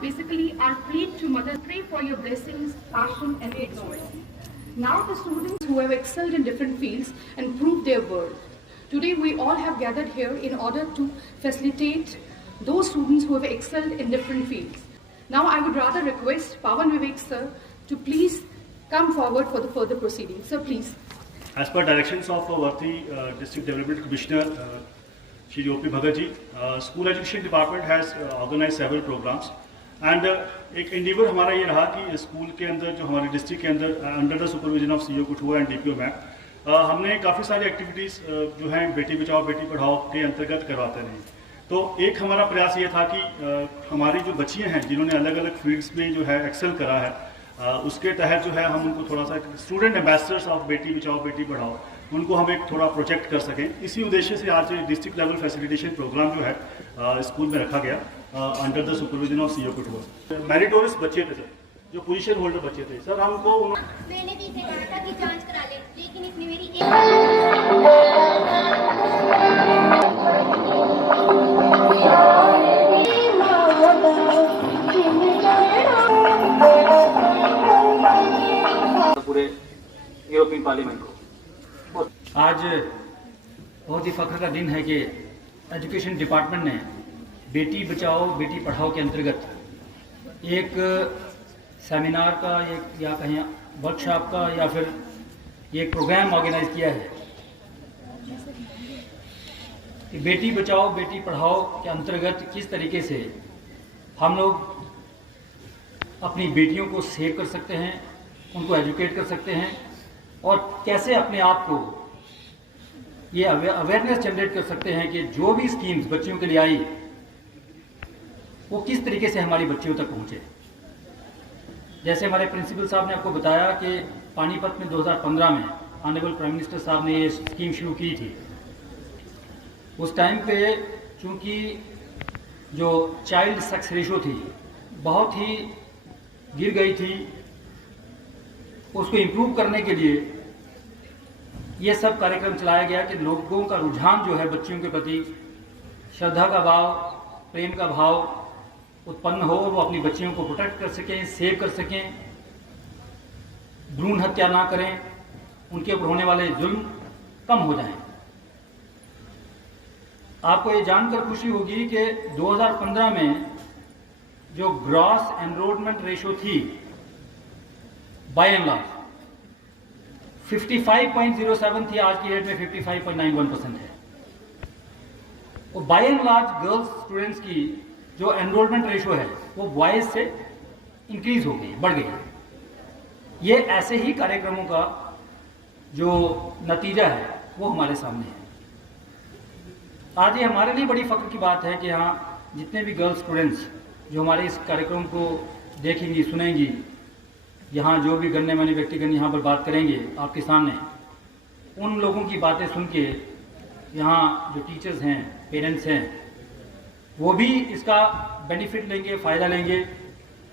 basically are prayed to Mother, pray for your blessings, passion and excellence. Now the students who have excelled in different fields and proved their worth. Today we all have gathered here in order to facilitate those students who have excelled in different fields. Now I would rather request Pawan Vivek sir to please come forward for the further proceedings. Sir, please. As per directions of Varthi District Development Commissioner Shri O.P. Bhagat ji, School Education Department has organized several programs and एक endeavor हमारा ये रहा कि school के अंदर जो हमारे district के अंदर under the supervision of CEO Kathua and DPO ma'am हमने काफ़ी सारी एक्टिविटीज़ जो हैं बेटी बचाओ बेटी पढ़ाओ के अंतर्गत करवाते रहे। तो एक हमारा प्रयास ये था कि हमारी जो बच्चियाँ हैं जिन्होंने अलग अलग फील्ड्स में जो है एक्सेल करा है उसके तहत जो है हम उनको थोड़ा सा student ambassadors of Beti Bachao Beti Padhao उनको हम एक थोड़ा प्रोजेक्ट कर सकें। इसी उद्देश्य से आज डिस्ट्रिक्ट लेवल फैसिलिटेशन प्रोग्राम जो है स्कूल में रखा गया under the supervision of CEO Kathua. Meritorious बच्चे थे सर, जो पोजीशन होल्डर बच्चे थे सर, हमको मैंने भी इसे कहा था कि जांच करा ले, लेकिन इसने मेरी पूरे यूरोपियन पार्लियामेंट को। आज बहुत ही फख्र का दिन है कि एजुकेशन डिपार्टमेंट ने बेटी बचाओ बेटी पढ़ाओ के अंतर्गत एक सेमिनार का एक या कहीं वर्कशॉप का या फिर एक प्रोग्राम ऑर्गेनाइज किया है कि बेटी बचाओ बेटी पढ़ाओ के अंतर्गत किस तरीके से हम लोग अपनी बेटियों को सेव कर सकते हैं, उनको एजुकेट कर सकते हैं और कैसे अपने आप को ये अवेयरनेस जनरेट कर सकते हैं कि जो भी स्कीम्स बच्चियों के लिए आई वो किस तरीके से हमारी बच्चियों तक पहुंचे। जैसे हमारे प्रिंसिपल साहब ने आपको बताया कि पानीपत में 2015 में ऑनरेबल प्राइम मिनिस्टर साहब ने ये स्कीम शुरू की थी। उस टाइम पे चूंकि जो चाइल्ड सेक्स रेशो थी बहुत ही गिर गई थी, उसको इम्प्रूव करने के लिए ये सब कार्यक्रम चलाया गया कि लोगों का रुझान जो है बच्चियों के प्रति श्रद्धा का भाव, प्रेम का भाव उत्पन्न हो, वो अपनी बच्चियों को प्रोटेक्ट कर सकें, सेव कर सकें, भ्रूण हत्या ना करें, उनके ऊपर होने वाले जुल्म कम हो जाएं। आपको ये जानकर खुशी होगी कि 2015 में जो ग्रॉस एनरोलमेंट रेशो थी बाय एंड लार्ज 55.07 थी, आज की डेट में 55.91% है। और by and large girls students की जो एनरोलमेंट रेशो है वो बॉयज से इंक्रीज हो गई, बढ़ गई। ये ऐसे ही कार्यक्रमों का जो नतीजा है वो हमारे सामने है। आज ये हमारे लिए बड़ी फख्र की बात है कि हाँ, जितने भी गर्ल्स स्टूडेंट्स जो हमारे इस कार्यक्रम को देखेंगी, सुनेंगी, यहाँ जो भी गणमान्य व्यक्तिगण यहाँ पर बात करेंगे आपके सामने, उन लोगों की बातें सुन के यहाँ जो टीचर्स हैं, पेरेंट्स हैं, वो भी इसका बेनिफिट लेंगे, फ़ायदा लेंगे।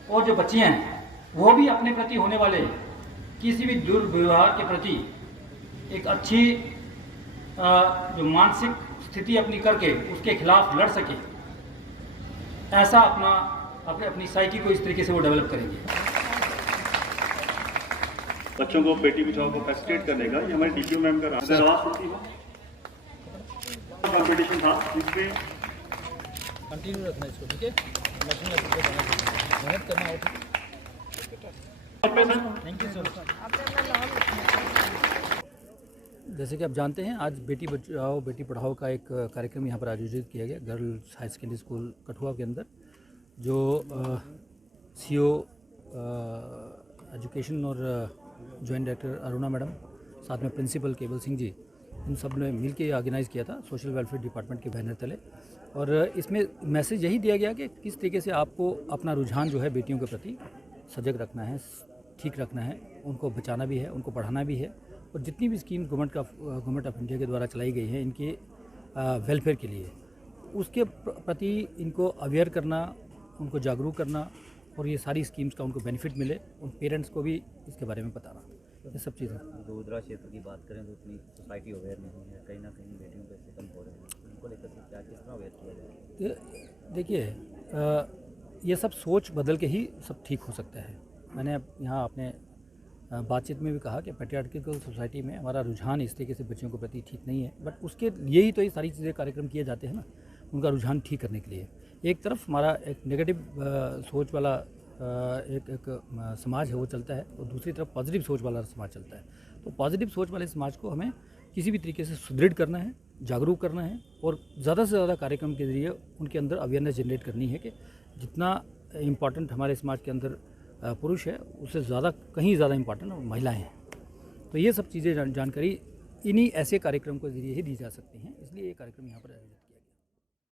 और जो बच्चियाँ हैं वो भी अपने प्रति होने वाले किसी भी दुर्व्यवहार के प्रति एक अच्छी जो मानसिक स्थिति अपनी करके उसके खिलाफ लड़ सके, ऐसा अपनी साइकी को इस तरीके से वो डेवलप करेंगे। बच्चों को बेटी बचाओ को फैसिलिटेट करने का ये हमारे डीपीओ मैम का कॉम्पिटिशन था, इसमें कंटिन्यू रखना इसको, ठीक है? मेहनत करना हो। Thank you sir. जैसे कि आप जानते हैं आज बेटी बचाओ बेटी पढ़ाओ का एक कार्यक्रम यहाँ पर आयोजित किया गया girls high secondary school Kathua के अंदर, जो सीईओ एजुकेशन और जॉइंट डायरेक्टर अरुणा मैडम, साथ में प्रिंसिपल केवल सिंह जी, इन सब ने मिल के ऑर्गेनाइज़ किया था सोशल वेलफेयर डिपार्टमेंट के बैनर तले। और इसमें मैसेज यही दिया गया कि किस तरीके से आपको अपना रुझान जो है बेटियों के प्रति सजग रखना है, ठीक रखना है, उनको बचाना भी है, उनको पढ़ाना भी है। और जितनी भी स्कीम गवर्नमेंट ऑफ इंडिया के द्वारा चलाई गई है इनके वेलफेयर के लिए, उसके प्रति इनको अवेयर करना, उनको जागरूक करना और ये सारी स्कीम्स का उनको बेनिफिट मिले, उन पेरेंट्स को भी इसके बारे में बताना, ये सब चीज़ें। दोदरा क्षेत्र की बात करें तो इतनी सोसाइटी अवेयर नहीं है, कहीं ना कहीं बेटियों पे से कम हो रहे हैं, उनको लेकर के क्या किस तरह अवेयर किया जाए? देखिए ये सब सोच बदल के ही सब ठीक हो सकता है। मैंने यहाँ अपने बातचीत में भी कहा कि पैट्रियार्किकल सोसाइटी में हमारा रुझान इस तरीके से बच्चों के प्रति ठीक नहीं है, बट उसके लिए ही तो ये सारी चीज़ें कार्यक्रम किए जाते हैं ना, उनका रुझान ठीक करने के लिए। एक तरफ हमारा एक नेगेटिव सोच वाला एक समाज है वो चलता है, और दूसरी तरफ पॉजिटिव सोच वाला समाज चलता है। तो पॉजिटिव सोच वाले समाज को हमें किसी भी तरीके से सुदृढ़ करना है, जागरूक करना है, और ज़्यादा से ज़्यादा कार्यक्रम के ज़रिए उनके अंदर अवेयरनेस जनरेट करनी है कि जितना इम्पॉर्टेंट हमारे समाज के अंदर पुरुष है, उससे ज़्यादा कहीं ज़्यादा इम्पॉर्टेंट महिलाएं हैं। तो ये सब चीज़ें जानकारी इन्हीं ऐसे कार्यक्रम के ज़रिए ही दी जा सकती हैं, इसलिए ये कार्यक्रम यहाँ पर